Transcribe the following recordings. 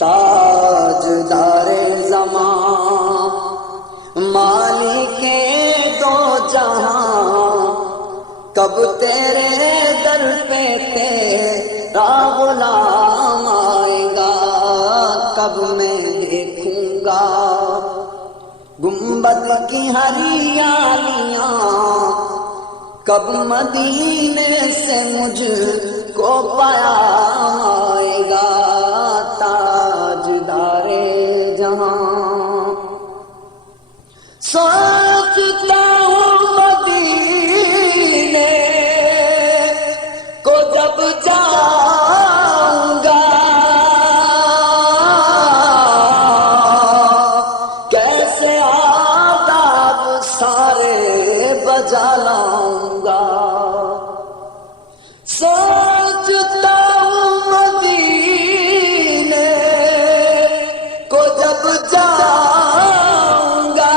تاجدار زمان مالک دو جہاں، کب تیرے در پہ تیرا غلام آئے گا، کب میں دیکھوں گا گنبد کی ہریالیاں، کب مدینے سے مجھ کو پیام آئے گا، تاجدار جہاں۔ سوچتا ہوں مدینے کو جب جاؤں گا، کیسے آداب سارے بجا لاؤں گا۔ سوچتا ہوں مدینے کو جب جاؤں گا،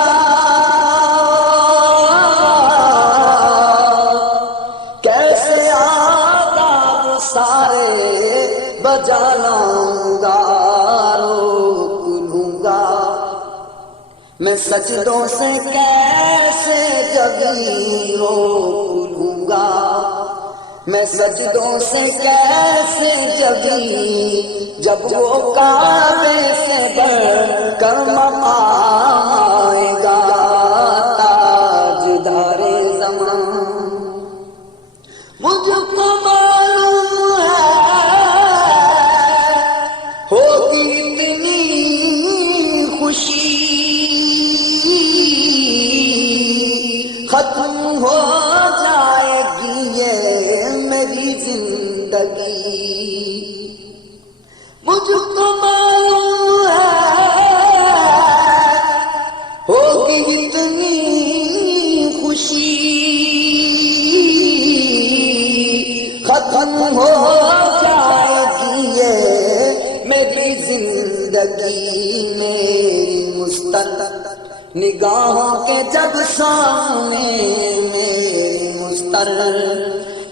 کیسے آداب سارے بجا لاؤں گا، روک لوں گا میں سجدوں سے کیسے جبیں روک لوں گا، میں سجدوں سے کیسے جبیں، جب وہ کعبے سے بڑھ کر مقام آئے گا، تاجدار زمان۔ مجھ کو معلوم ہے ہوگی اتنی خوشی، ختم ہو جائے گی یہ میری زندگی۔ مجھ کو معلوم ہے ہوگی اتنی خوشی، ختم ہو جائے گی یہ میری زندگی، میری مستقبل نگاہوں کے جب سامنے، میری مستقبل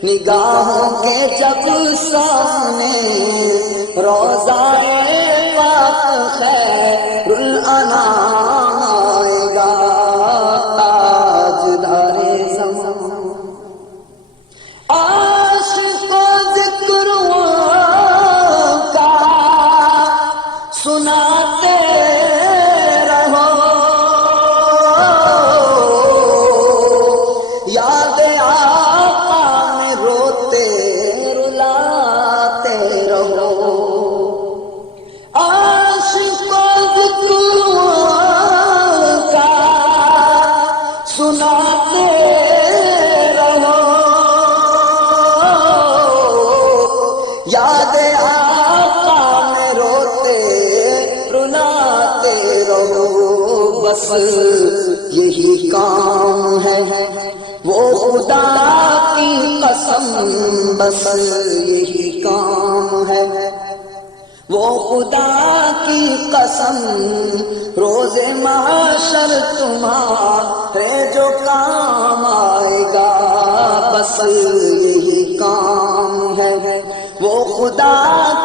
نگاہوں کے جب سامنے، روضہ پاک خیر الانام آئے گا، تاجدار زمان۔ عاشق و ذکروں کا سناتے رہو، یاد آقا میں روتے رلاتے رہو، عاشق و ذکروں کا سناتے رہو، یاد آقا میں روتے رلاتے رہو، بس یہی کام ہے وہ خدا کی قسم، بس یہی کام ہے وہ خدا کی قسم، روز محشر تمہارے جو کام آئے گا، بس یہی کام ہے وہ خدا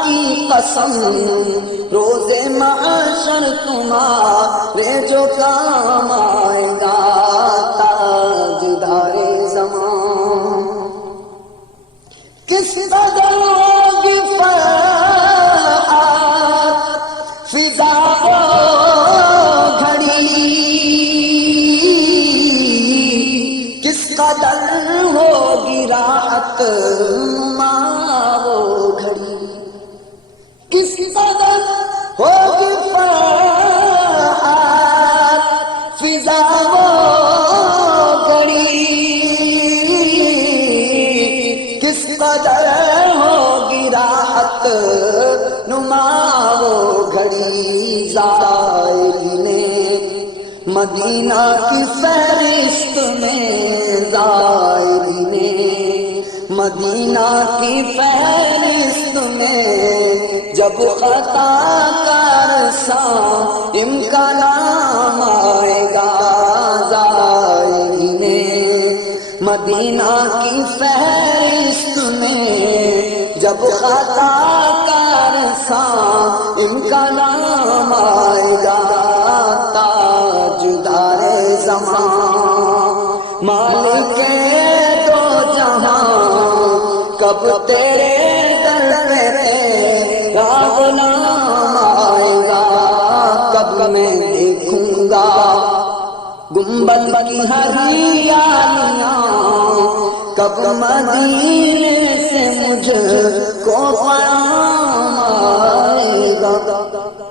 کی قسم، روز محشر تمہارے جو کام آئے گا، تاجدار زمان۔ کس قدر ہوگی فرحت فضا و گھڑی، کس قدر ہوگی راحت وہ گھڑی، کس قدر ہوگی فرحت فضا وہ گھڑی، کس قدر ہوگی راحت نما وہ گھڑی، زائرین مدینہ کی فہرست میں، زائرین مدینہ کی فہرست میں، جب خطا کر صائم کا نام آئے گا، زائرین مدینہ کی فہرست میں، جب خطا کر صائم ان کا نام آئے گا تاجدار زمان مالک دو جہاں کب تیرے در پہ تیرا غلام آئے گا کب میں دیکھوں گا گنبد کی ہریالیاں کب مدینے سے مجھ کو پیام آئے گا